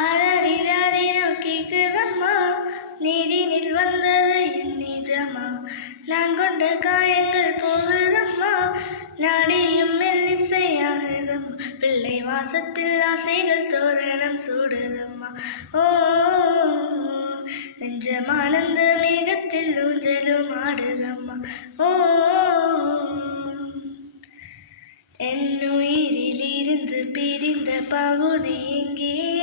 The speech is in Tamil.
அரரிரரிரோ கேக்குதம்மா, நீரினில் வந்தது என் நிஜமா. நான் கொண்ட காயங்கள் போகுதம்மா, நாடியும் மெல்லிசையாகுதம்மா. பிள்ளை வாசத்தில் ஆசைகள் தோரணம் சூடுதம்மா. ஓ நெஞ்சமானந்த மேகத்தில் ஊஞ்சலும் ஆடுதம்மா. ஓ என் உயிரிலிருந்து பிரிந்த பகுதி எங்கே?